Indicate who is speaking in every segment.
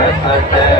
Speaker 1: Step by step.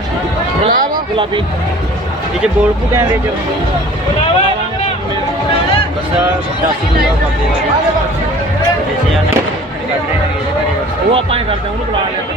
Speaker 2: ਗੁਲਾਬ ਗੁਲਾਬੀ। ਇਹ ਚ ਬੋਲ ਪੂ ਕਹਿੰਦੇ ਚ। ਬਸ ਦੱਸ ਦੂੰਗਾ ਬਾਬੇ ਬਾਰੇ ਜਿਸੇ ਆ ਕੱਢ ਰਹੇ ਨੇ ਇਹਦੇ ਬਾਰੇ। ਉਹ ਆਪਾਂ ਹੀ ਕਰਦੇ ਉਹਨੂੰ ਬੁਲਾ ਲਿਆ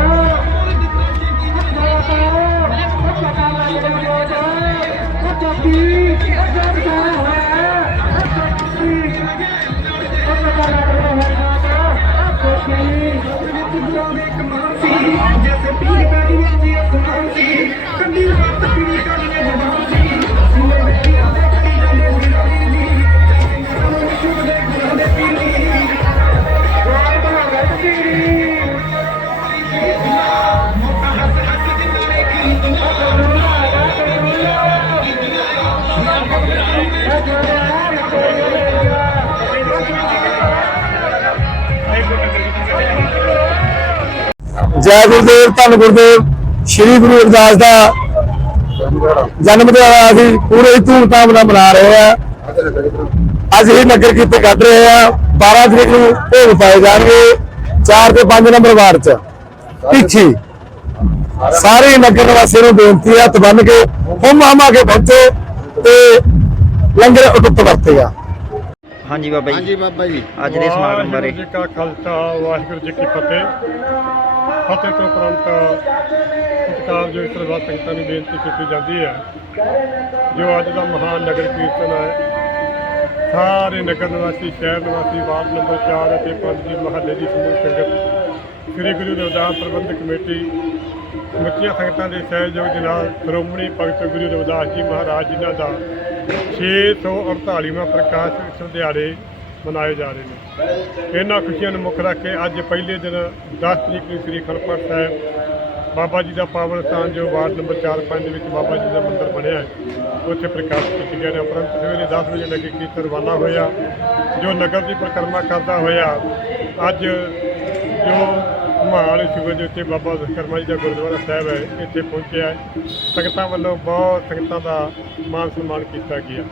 Speaker 2: ਕਮਾਂ ਸੀ ਜਿਸ ਪੀਰ ਕਾ ਦੀ ਅੱਜ ਅਸਮਾਨ ਸੀ। ਕੰਦੀ ਰਾਤ ਪੀਰ ਕਾ
Speaker 3: ਜੈ ਗੁਰਦੇਵ ਧੰਨ ਗੁਰਦੇਵ ਸ੍ਰੀ ਗੁਰੂ ਰਵਿਦਾਸ ਦਾ ਜਨਮ ਦਿਹਾੜਾ ਅਸੀਂ ਪੂਰੇ ਹੀ ਧੂਮਧਾਮ ਨਾਲ ਮਨਾ ਰਹੇ ਆ ਅੱਜ ਇਹ ਨਗਰ ਕੀਰਤਨ ਕੱਢ ਰਹੇ ਆ 12 ਤਰੀਕ ਨੂੰ ਭੋਗ ਪਾਏ ਜਾਣਗੇ 4 ਤੇ 5 ਨੰਬਰ ਵਾਰਡ ਚ। ਪਿੱਛੇ ਸਾਰੇ ਨਗਰ ਨਿਵਾਸੀਆਂ ਨੂੰ ਬੇਨਤੀ ਹੈ ਹੱਥ ਬੰਨ ਕੇ ਹੁਮ ਹਮਾ ਕੇ ਪਹੁੰਚੋ ਤੇ ਲੰਗਰ ਉਟੁੱਟ ਵਰਤੇਗਾ
Speaker 2: ਹਾਂਜੀ ਬਾਬਾ ਜੀ।
Speaker 4: ਹਾਂਜੀ ਬਾਬਾ ਜੀ।
Speaker 2: ਅੱਜ ਦੇ ਸਮਾਗਮ ਬਾਰੇ।
Speaker 5: ਵਾਹਿਗੁਰੂ ਜੀ ਕਾ ਖਾਲਸਾ ਵਾਹਿਗੁਰੂ ਜੀ ਕੀ ਫਤਿਹ। ਫਤਿਹ ਤੋਂ ਉਪਰੰਤ ਸਤਿਕਾਰਯੋਗ ਸਰਬੱਤ ਸੰਗਤਾਂ ਨੂੰ ਬੇਨਤੀ ਕੀਤੀ ਜਾਂਦੀ ਹੈ, ਜੋ ਅੱਜ ਦਾ ਮਹਾਨ ਨਗਰ ਕੀਰਤਨ ਹੈ। ਸਾਰੇ ਨਗਰ ਨਿਵਾਸੀ, ਸ਼ਹਿਰ ਨਿਵਾਸੀ, ਵਾਰਡ ਨੰਬਰ 4 ਅਤੇ 5 ਦੀ ਮਹੱਲੇ ਦੀ ਸਮੂਹ ਸੰਗਤ, ਸ੍ਰੀ ਗੁਰੂ ਰਵਿਦਾਸ ਪ੍ਰਬੰਧਕ ਕਮੇਟੀ, ਸਮੁੱਚੀਆਂ ਸੰਗਤਾਂ ਦੇ ਸਹਿਯੋਗ ਦੇ ਨਾਲ ਸ਼੍ਰੋਮਣੀ ਭਗਤ ਗੁਰੂ ਰਵਿਦਾਸ ਜੀ ਮਹਾਰਾਜ ਜਿਨ੍ਹਾਂ ਦਾ 648ਵਾਂ ਪ੍ਰਕਾਸ਼ ਉਤਸਵ ਦਿਹਾੜੇ ਮਨਾਏ ਜਾ ਰਹੇ ਨੇ। ਇਹਨਾਂ ਖੁਸ਼ੀਆਂ ਨੂੰ ਮੁੱਖ ਰੱਖ ਕੇ ਅੱਜ ਪਹਿਲੇ ਦਿਨ 10 ਤਰੀਕ ਨੂੰ ਸ੍ਰੀ ਖੜਪੜ ਸਾਹਿਬ ਬਾਬਾ ਜੀ ਦਾ ਪਾਵਨ ਸਥਾਨ, ਜੋ ਵਾਰਡ ਨੰਬਰ 4-5 ਦੇ ਵਿੱਚ ਬਾਬਾ ਜੀ ਦਾ ਮੰਦਿਰ ਬਣਿਆ ਹੈ, ਉੱਥੇ ਪ੍ਰਕਾਸ਼ ਕੀਤੇ ਗਏ ਨੇ। ਉਪਰੰਤ ਸਵੇਰੇ 10 ਵਜੇ ਲੱਗੇ ਕੀਰਤਨ ਰਵਾਨਾ ਹੋਇਆ, ਜੋ ਨਗਰ ਦੀ ਪਰਿਕਰਮਾ ਕਰਦਾ ਹੋਇਆ, ਅੱਜ ਜੋ ਮਾਲ ਸ਼ੁਗਰ ਦੇ ਉੱਤੇ ਬਾਬਾ ਵਿਸ਼ਕਰਮਾ ਜੀ ਦਾ ਗੁਰਦੁਆਰਾ ਸਾਹਿਬ ਹੈ, ਇੱਥੇ ਪਹੁੰਚਿਆ ਸੰਗਤਾਂ ਵੱਲੋਂ ਬਹੁਤ ਸੰਗਤਾਂ ਦਾ ਮਾਨ ਸਨਮਾਨ ਕੀਤਾ ਗਿਆ।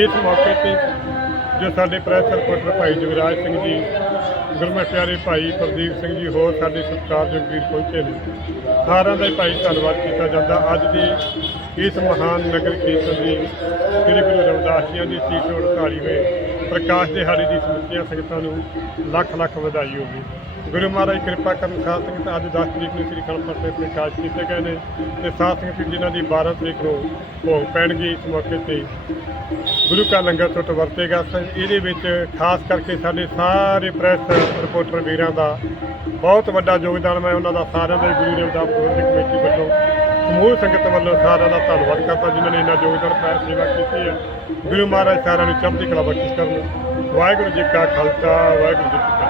Speaker 5: ਇਸ ਮੌਕੇ ਤੇ ਜੋ ਸਾਡੇ ਪ੍ਰੈਸ ਰਿਪੋਰਟਰ ਭਾਈ ਜਗਰਾਜ ਸਿੰਘ ਜੀ ਗੁਰਮਤਿ ਪਿਆਰੇ ਭਾਈ ਪ੍ਰਦੀਪ ਸਿੰਘ ਜੀ ਹੋਰ ਸਾਡੇ ਸਤਿਕਾਰਯੋਗ ਵੀਰ ਪਹੁੰਚੇ ਨੇ। ਸਾਰਿਆਂ ਦਾ ਹੀ ਭਾਈ ਧੰਨਵਾਦ ਕੀਤਾ ਜਾਂਦਾ। ਅੱਜ ਦੀ ਇਸ ਮਹਾਨ ਨਗਰ ਕੀਰਤਨ ਦੀ ਸ੍ਰੀ ਗੁਰੂ ਰਵਿਦਾਸ ਜੀ ਦੀ 348ਵੇਂ ਪ੍ਰਕਾਸ਼ ਦਿਹਾੜੀ ਦੀ ਸਮੁੱਚੀਆਂ ਸੰਗਤਾਂ ਨੂੰ ਲੱਖ ਲੱਖ ਵਧਾਈ ਹੋਵੇ। ਗੁਰੂ ਮਹਾਰਾਜ ਕਿਰਪਾ ਕਰਨ ਸਾਧ ਸੰਗਤ ਅੱਜ 10 ਤਰੀਕ ਨੂੰ ਸ੍ਰੀ ਖੰਡਪੁਰ ਸਾਹਿਬ ਪ੍ਰਕਾਸ਼ ਕੀਤੇ ਗਏ ਨੇ ਤੇ ਸਾਧ ਸੰਗਤ ਜਿਨ੍ਹਾਂ ਦੀ 12 ਤਰੀਕ ਨੂੰ ਭੋਗ ਪੈਣਗੇ ਇਸ ਮੌਕੇ ਤੇ ਗੁਰੂ ਕਾ ਲੰਗਰ ਟੁੱਟ ਵਰਤੇਗਾ ਸ- ਇਹਦੇ ਵਿੱਚ ਖਾਸ ਕਰਕੇ ਸਾਡੇ ਸਾਰੇ ਪ੍ਰੈਸ ਰਿਪੋਰਟਰ ਵੀਰਾਂ ਦਾ ਬਹੁਤ ਵੱਡਾ ਯੋਗਦਾਨ ਮੈਂ ਉਹਨਾਂ ਦਾ ਸਾਰਿਆਂ ਦਾ ਗੁਰੂ ਰਵਿਦਾਸ ਪ੍ਰਬੰਧਕ ਕਮੇਟੀ ਵੱਲੋਂ ਸਮੂਹ ਸੰਗਤ ਵੱਲੋਂ ਸਾਰਿਆਂ ਦਾ ਧੰਨਵਾਦ ਕਰਦਾ ਜਿਨ੍ਹਾਂ ਨੇ ਇੰਨਾ ਯੋਗਦਾਨ ਪਾਇਆ, ਸੇਵਾ ਕੀਤੀ ਹੈ। ਗੁਰੂ ਮਹਾਰਾਜ ਸਾਰਿਆਂ ਨੂੰ ਚੜ੍ਹਦੀ ਕਲਾ ਬਖਸ਼ਿਸ਼ ਕਰਨ। ਵਾਹਿਗੁਰੂ ਜੀ ਕਾ ਖਾਲਸਾ, ਵਾਹਿਗੁਰੂ ਜੀ ਕੀ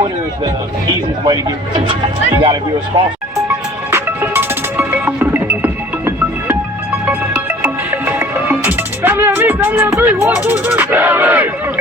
Speaker 2: Twitter is the easiest way to get to. You gotta be responsible.
Speaker 6: Family, family, three, one, two, three. Family.